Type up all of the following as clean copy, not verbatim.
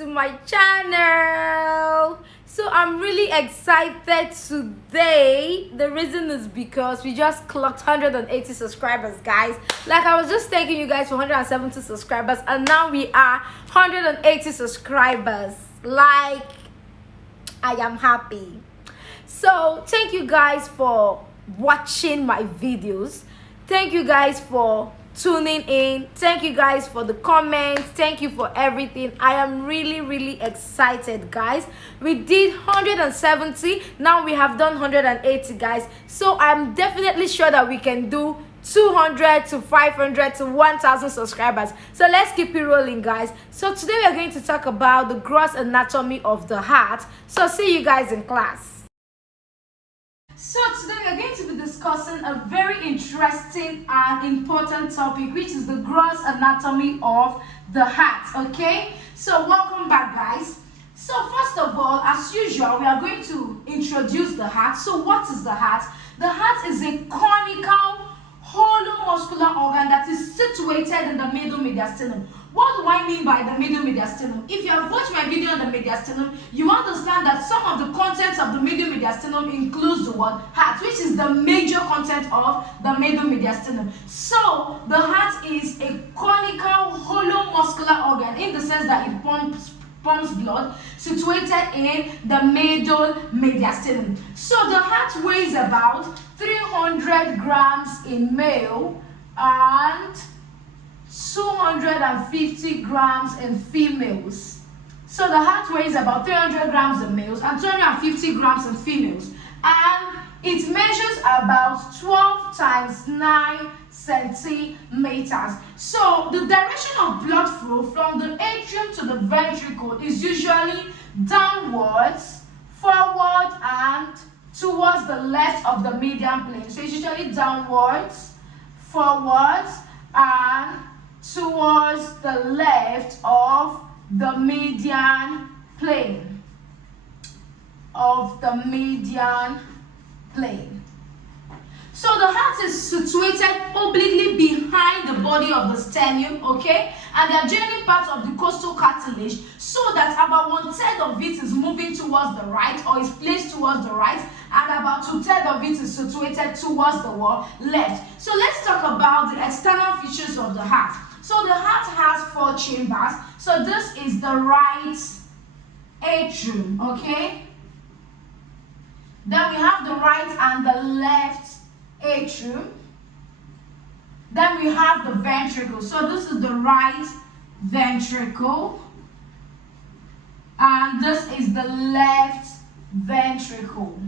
to my channel. So I'm really excited today. The reason is because we just clocked 180 subscribers, guys. Like, I was just taking you guys to 170 subscribers, and now we are 180 subscribers. Like, I am happy. So thank you guys for watching my videos. Thank you guys for tuning in. Thank you guys for the comments. Thank you for everything. I am really excited, guys. We did 170, now we have done 180, guys. So I'm definitely sure that we can do 200 to 500 to 1,000 subscribers. So let's keep it rolling, guys. So today we are going to talk about the gross anatomy of the heart. So see you guys in class. So today we are going to be discussing a very interesting and important topic, which is the gross anatomy of the heart. Okay, so welcome back, guys. So first of all, as usual, we are going to introduce the heart. So what is the heart? The heart is a conical hollow muscular organ that is situated in the middle mediastinum. What do I mean by the middle mediastinum? If you have watched my video on the mediastinum, you understand that some of the contents of the middle mediastinum includes the word heart, which is the major content of the middle mediastinum. So the heart is a conical hollow muscular organ in the sense that it pumps blood, situated in the middle mediastinum. So the heart weighs about 300 grams in male and 250 grams in females. So the heart weighs about 300 grams in males and 250 grams in females, and it measures about 12 times 9 centimeters. So the direction of blood flow from the atrium to the ventricle is usually downwards, forward, and towards the left of the median plane. So it's usually downwards, forwards, and towards the left of the median plane. So the heart is situated obliquely behind the body of the sternum, okay? And the adjoining parts of the costal cartilage, so that about 1/3 of it is moving towards the right or is placed towards the right, and about 2/3 of it is situated towards the left. So let's talk about the external features of the heart. So the heart has 4 chambers. So this is the right atrium, okay? Then we have the right and the left atrium. Then we have the ventricle. So this is the right ventricle, and this is the left ventricle.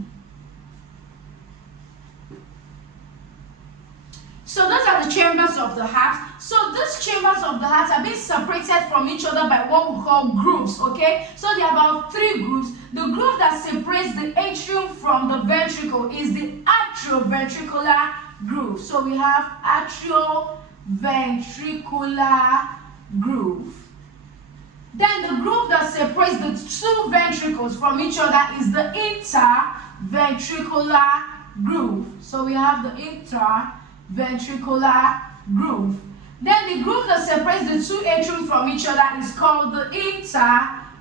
So those are the chambers of the heart. So these chambers of the heart are being separated from each other by what we call grooves, okay? So there are about 3 grooves. The groove that separates the atrium from the ventricle is the atrioventricular groove. So we have atrioventricular groove. Then the groove that separates the 2 ventricles from each other is the interventricular groove. So we have the interventricular groove. Then the groove that separates the 2 atrium from each other is called the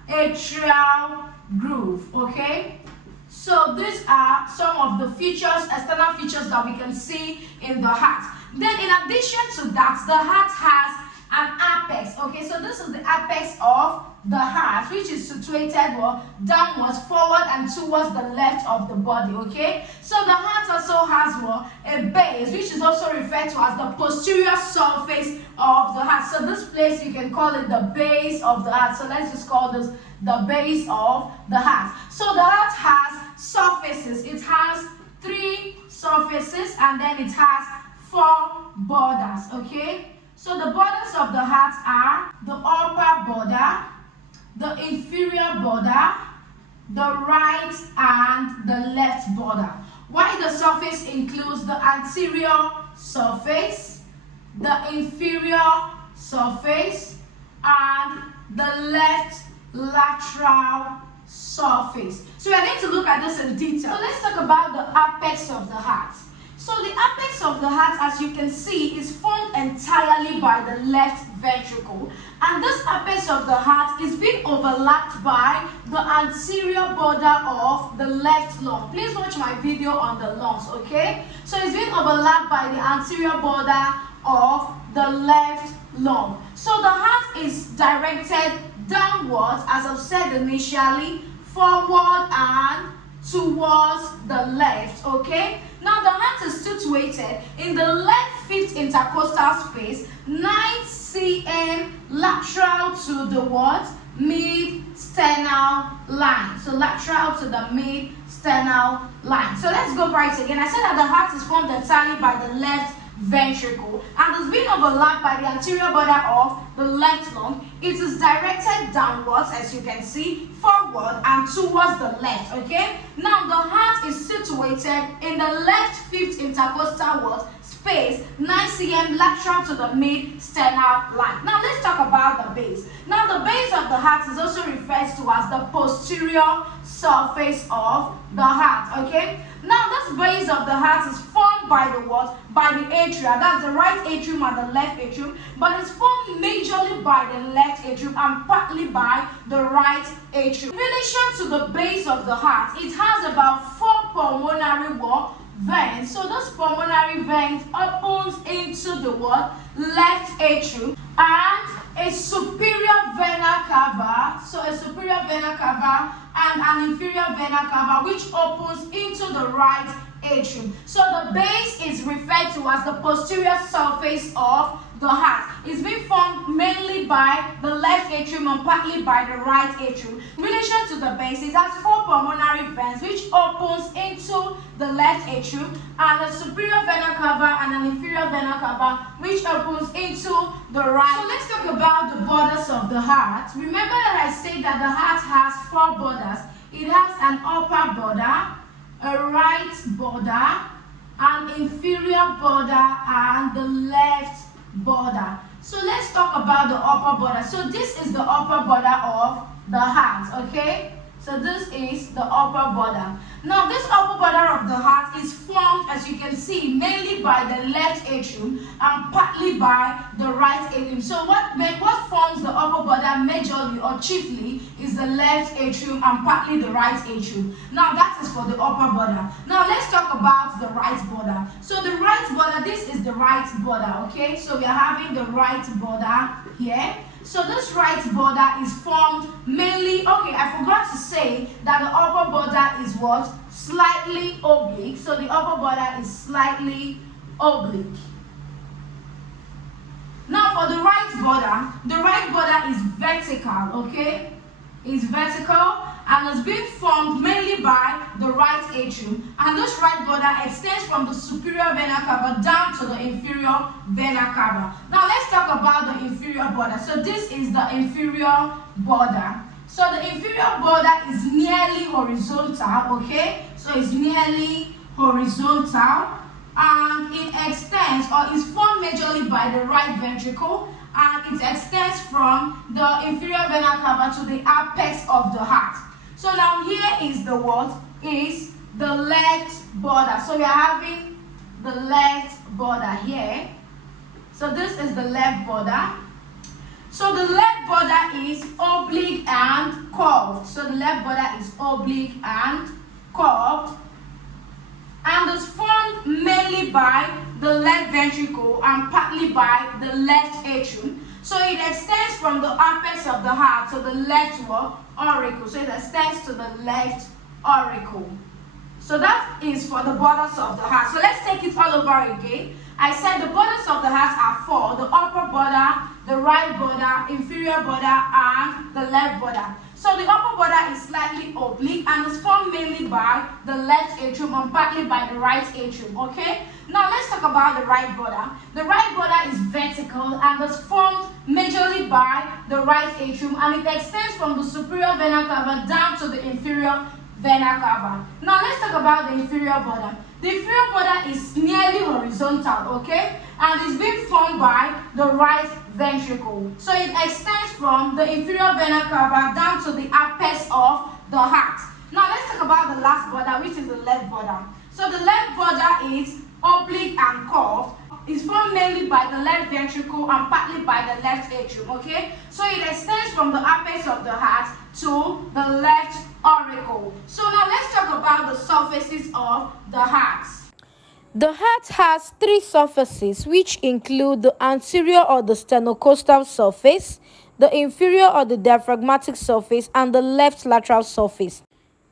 interatrial groove, okay? So these are some of the features, external features that we can see in the heart. Then in addition to that, the heart has an apex, okay? So this is the apex of the heart, which is situated downwards, forward, and towards the left of the body, okay? So the heart also has a base, which is also referred to as the posterior surface of the heart. So this place, you can call it the base of the heart. So let's just call this the base of the heart. So the heart has surfaces. It has 3 surfaces, and then it has 4 borders, okay? So the borders of the heart are the upper border, the inferior border, the right and the left border. While the surface includes the anterior surface, the inferior surface, and the left lateral surface. So we are going to look at this in detail. So let's talk about the apex of the heart. So the apex of the heart, as you can see, is formed entirely by the left ventricle, and this apex of the heart is being overlapped by the anterior border of the left lung. Please watch my video on the lungs, okay? So it's being overlapped by the anterior border of the left lung. So the heart is directed downwards, as I've said initially, forward and towards the left, okay? Now the heart is situated in the left fifth intercostal space, 9 cm lateral to the what? Mid-sternal line. So lateral to the mid-sternal line. So let's go right again. I said that the heart is formed entirely by the left ventricle and is being overlapped by the anterior border of the left lung. It is directed downwards, as you can see, forward and towards the left, okay? Now the heart is situated in the left fifth intercostal space, 9 cm lateral to the mid-sternal line. Now let's talk about the base. Now the base of the heart is also referred to as the posterior surface of the heart, okay? Now this base of the heart is formed by the what? By the atria. That's the right atrium and the left atrium, but it's formed majorly by the left atrium and partly by the right atrium. In relation to the base of the heart, it has about 4 pulmonary veins. So those pulmonary veins opens into the what? Left atrium, and a superior vena cava. So a superior vena cava and an inferior vena cava which opens into the right atrium. So the base is referred to as the posterior surface of the heart. It's been formed mainly by the left atrium and partly by the right atrium. In relation to the base, it has 4 pulmonary veins which opens into the left atrium, and a superior vena cava and an inferior vena cava which opens into the right. So let's talk about the borders of the heart. Remember that I said that the heart has 4 borders. It has an upper border, a right border, an inferior border, and the left border. So let's talk about the upper border. So this is the upper border of the heart, okay? So this is the upper border. Now this upper border of the heart is formed, as you can see, mainly by the left atrium and partly by the right atrium. So what forms the upper border majorly or chiefly is the left atrium and partly the right atrium. Now that is for the upper border. Now let's talk about the right border. So the right border, this is the right border, okay? So we are having the right border here. So this right border is formed mainly, okay, I forgot to say that the upper border is what? Slightly oblique. So the upper border is slightly oblique. Now for the right border is vertical, okay? Is vertical and is being formed mainly by the right atrium, and this right border extends from the superior vena cava down to the inferior vena cava. Now let's talk about the inferior border. So this is the inferior border. So the inferior border is nearly horizontal, okay? So it's nearly horizontal, and it extends or is formed majorly by the right ventricle, and it extends from the inferior vena cava to the apex of the heart. So now here is the what? Is the left border. So we are having the left border here. So this is the left border. So the left border is oblique and curved. So the left border is oblique and curved, and is formed mainly by the left ventricle and partly by the left atrium. So it extends from the apex of the heart to the left auricle. So it extends to the left auricle. So that is for the borders of the heart. So let's take it all over again. I said the borders of the heart are 4: the upper border, the right border, inferior border, and the left border. So the upper border is slightly oblique and is formed mainly by the left atrium and partly by the right atrium, okay? Now let's talk about the right border. The right border is vertical and is formed majorly by the right atrium, and it extends from the superior vena cava down to the inferior vena cava. Now let's talk about the inferior border. The inferior border is nearly horizontal, okay? And is being formed by the right ventricle. So it extends from the inferior vena cava down to the apex of the heart. Now let's talk about the last border, which is the left border. So the left border is oblique and curved, is formed mainly by the left ventricle and partly by the left atrium, okay? So it extends from the apex of the heart to the left auricle. So now let's talk about the surfaces of the heart. The heart has three surfaces, which include the anterior or the sternocostal surface, the inferior or the diaphragmatic surface, and the left lateral surface.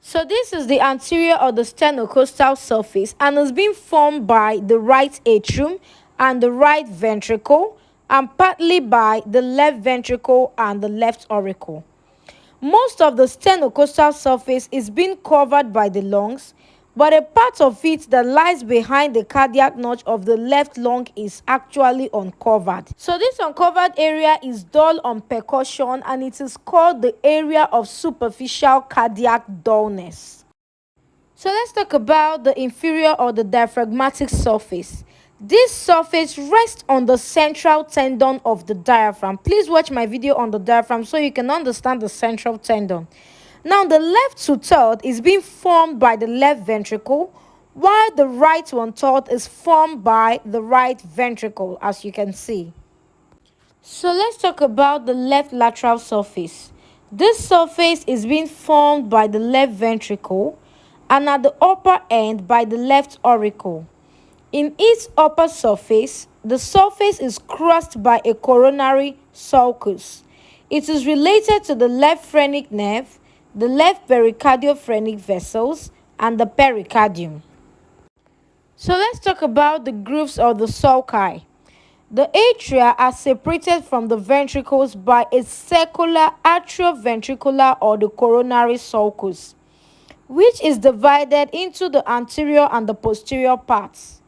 So this is the anterior or the sternocostal surface and is being formed by the right atrium and the right ventricle and partly by the left ventricle and the left auricle. Most of the sternocostal surface is being covered by the lungs, but a part of it that lies behind the cardiac notch of the left lung is actually uncovered. So this uncovered area is dull on percussion and it is called the area of superficial cardiac dullness. So let's talk about the inferior or the diaphragmatic surface. This surface rests on the central tendon of the diaphragm. Please watch my video on the diaphragm so you can understand the central tendon. Now, the left two-third is being formed by the left ventricle, while the right one-third is formed by the right ventricle, as you can see. So let's talk about the left lateral surface. This surface is being formed by the left ventricle and at the upper end by the left auricle. In its upper surface, the surface is crossed by a coronary sulcus. It is related to the left phrenic nerve, the left pericardiophrenic vessels, and the pericardium. So let's talk about the grooves of the sulci. The atria are separated from the ventricles by a circular atrioventricular or the coronary sulcus, which is divided into the anterior and the posterior parts.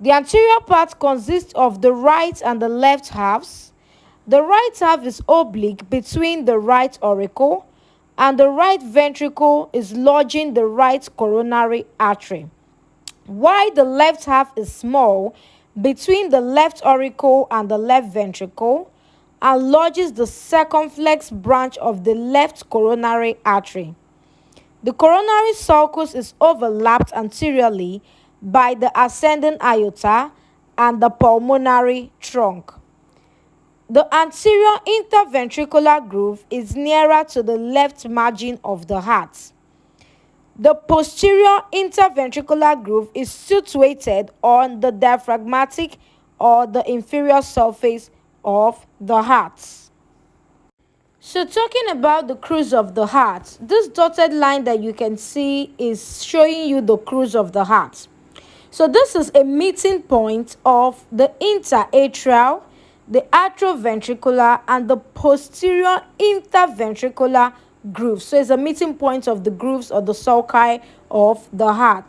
The anterior part consists of the right and the left halves. The right half is oblique between the right auricle, and the right ventricle is lodging the right coronary artery, while the left half is small between the left auricle and the left ventricle and lodges the circumflex branch of the left coronary artery. The coronary sulcus is overlapped anteriorly by the ascending aorta and the pulmonary trunk. The anterior interventricular groove is nearer to the left margin of the heart. The posterior interventricular groove is situated on the diaphragmatic or the inferior surface of the heart. So talking about the crux of the heart, this dotted line that you can see is showing you the crux of the heart. So this is a meeting point of the interatrial, the atrioventricular, and the posterior interventricular grooves. So it's a meeting point of the grooves of the sulci of the heart.